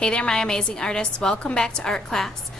Hey there, my amazing artists. Welcome back to art class.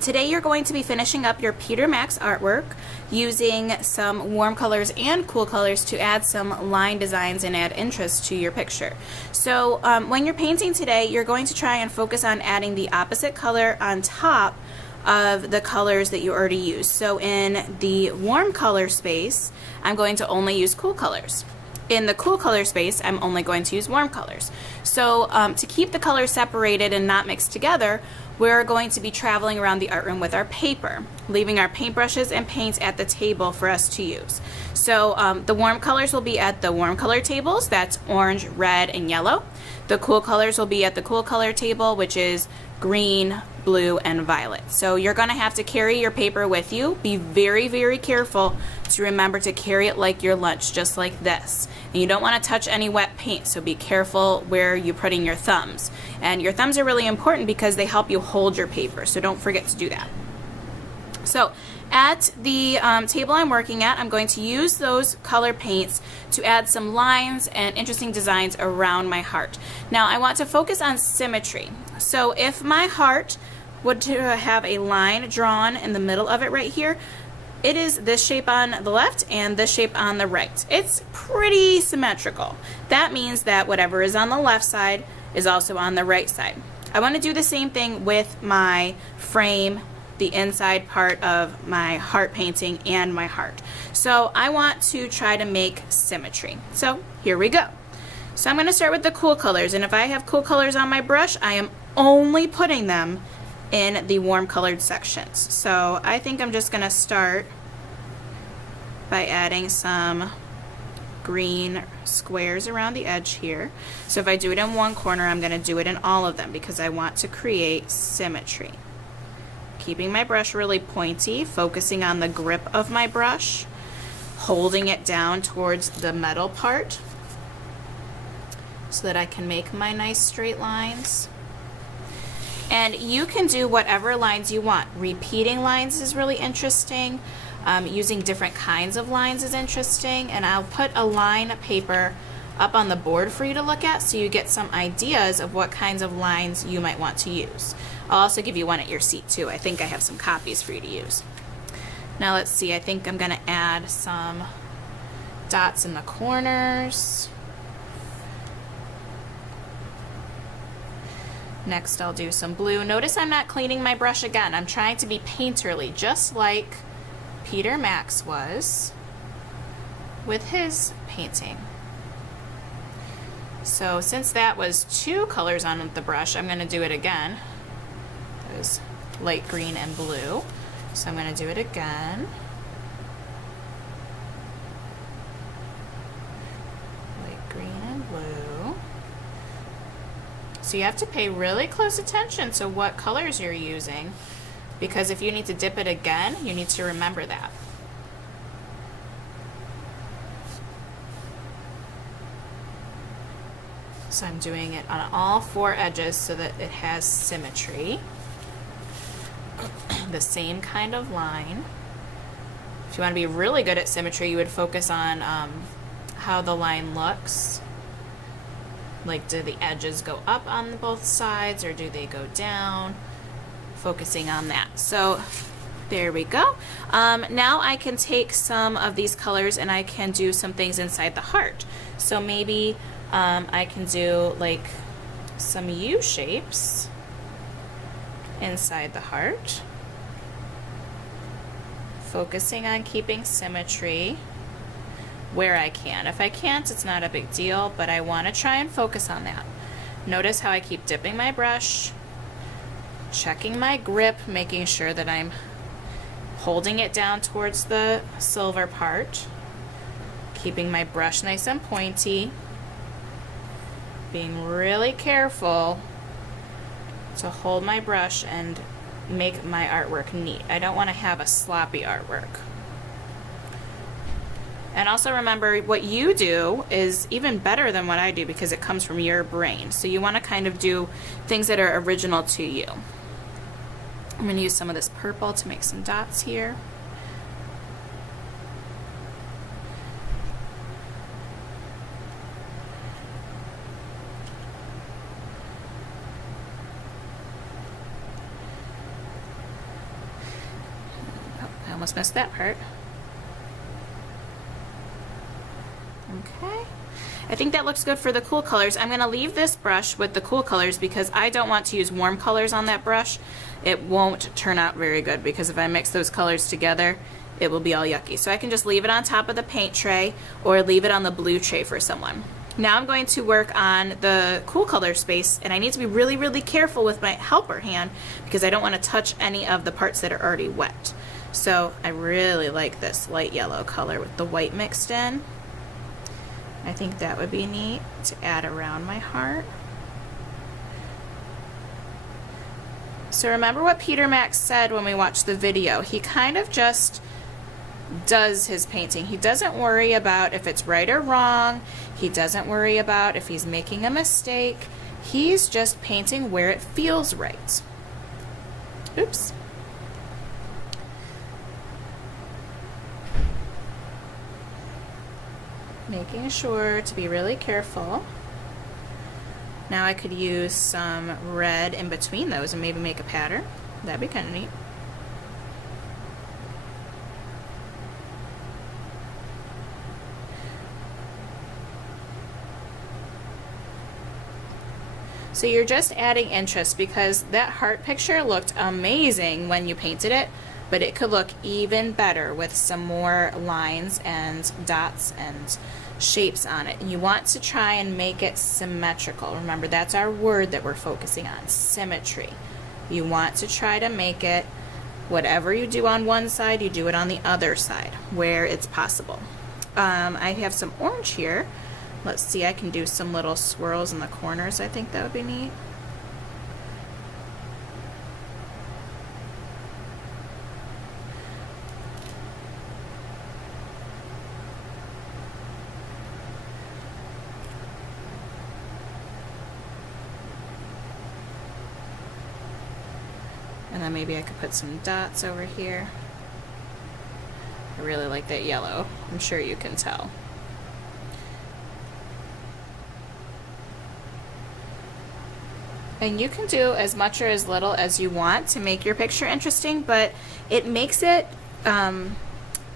Today you're going to be finishing up your Peter Max artwork using some warm colors and cool colors to add some line designs and add interest to your picture. So when you're painting today, you're going to try and focus on adding the opposite color on top of the colors that you already used. So in the warm color space, I'm going to only use cool colors. In the cool color space, I'm only going to use warm colors. So to keep the colors separated and not mixed together, we're going to be traveling around the art room with our paper, leaving our paintbrushes and paints at the table for us to use. So the warm colors will be at the warm color tables, that's orange, red, and yellow. The cool colors will be at the cool color table, which is green, blue, and violet. So you're going to have to carry your paper with you. Be very, very careful to remember to carry it like your lunch, just like this. And you don't want to touch any wet paint, so be careful where you're putting your thumbs. And your thumbs are really important because they help you hold your paper, so don't forget to do that. So at the table I'm working at, I'm going to use those color paints to add some lines and interesting designs around my heart. Now I want to focus on symmetry. So if my heart would have a line drawn in the middle of it right here, it is this shape on the left and this shape on the right. It's pretty symmetrical. That means that whatever is on the left side is also on the right side. I want to do the same thing with my frame, the inside part of my heart painting, and my heart. So I want to try to make symmetry. So here we go. So I'm going to start with the cool colors, and if I have cool colors on my brush, I am only putting them in the warm colored sections. So I think I'm just going to start by adding some green squares around the edge here. So if I do it in one corner, I'm going to do it in all of them because I want to create symmetry. Keeping my brush really pointy, focusing on the grip of my brush, holding it down towards the metal part so that I can make my nice straight lines. And you can do whatever lines you want. Repeating lines is really interesting. Using different kinds of lines is interesting. And I'll put a line paper up on the board for you to look at so you get some ideas of what kinds of lines you might want to use. I'll also give you one at your seat too. I think I have some copies for you to use. Now let's see, I think I'm going to add some dots in the corners. Next I'll do some blue. Notice I'm not cleaning my brush again. I'm trying to be painterly, just like Peter Max was with his painting. So since that was two colors on the brush, I'm going to do it again. That was light green and blue. So I'm going to do it again. Light green and blue. So you have to pay really close attention to what colors you're using, because if you need to dip it again, you need to remember that. So I'm doing it on all four edges so that it has symmetry. The same kind of line. If you want to be really good at symmetry, you would focus on how the line looks. Like, do the edges go up on both sides or do they go down? Focusing on that. So there we go. Now I can take some of these colors and I can do some things inside the heart. So maybe I can do like some U shapes inside the heart. Focusing on keeping symmetry where I can. If I can't, it's not a big deal, but I want to try and focus on that. Notice how I keep dipping my brush, checking my grip, making sure that I'm holding it down towards the silver part, keeping my brush nice and pointy, being really careful to hold my brush and make my artwork neat. I don't want to have a sloppy artwork. And also remember, what you do is even better than what I do because it comes from your brain. So you want to kind of do things that are original to you. I'm going to use some of this purple to make some dots here. almost missed that part. Okay. I think that looks good for the cool colors. I'm going to leave this brush with the cool colors because I don't want to use warm colors on that brush. It won't turn out very good because if I mix those colors together, it will be all yucky. So I can just leave it on top of the paint tray or leave it on the blue tray for someone. Now I'm going to work on the cool color space, and I need to be really, really careful with my helper hand because I don't want to touch any of the parts that are already wet. So I really like this light yellow color with the white mixed in. I think that would be neat to add around my heart. So remember what Peter Max said when we watched the video. He kind of just does his painting. He doesn't worry about if it's right or wrong. He doesn't worry about if he's making a mistake. He's just painting where it feels right. Oops. Making sure to be really careful. Now I could use some red in between those and maybe make a pattern. That'd be kind of neat. So you're just adding interest because that heart picture looked amazing when you painted it, but it could look even better with some more lines and dots and shapes on it. And you want to try and make it symmetrical. Remember, that's our word that we're focusing on, symmetry. You want to try to make it, whatever you do on one side, you do it on the other side where it's possible. I have some orange here. Let's see, I can do some little swirls in the corners. I think that would be neat. And then maybe I could put some dots over here. I really like that yellow. I'm sure you can tell. And you can do as much or as little as you want to make your picture interesting, but it makes it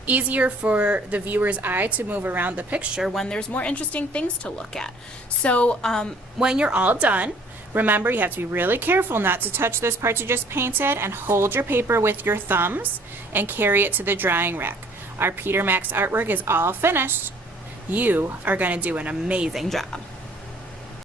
easier for the viewer's eye to move around the picture when there's more interesting things to look at. So when you're all done, remember you have to be really careful not to touch those parts you just painted, and hold your paper with your thumbs and carry it to the drying rack. Our Peter Max artwork is all finished. You are going to do an amazing job.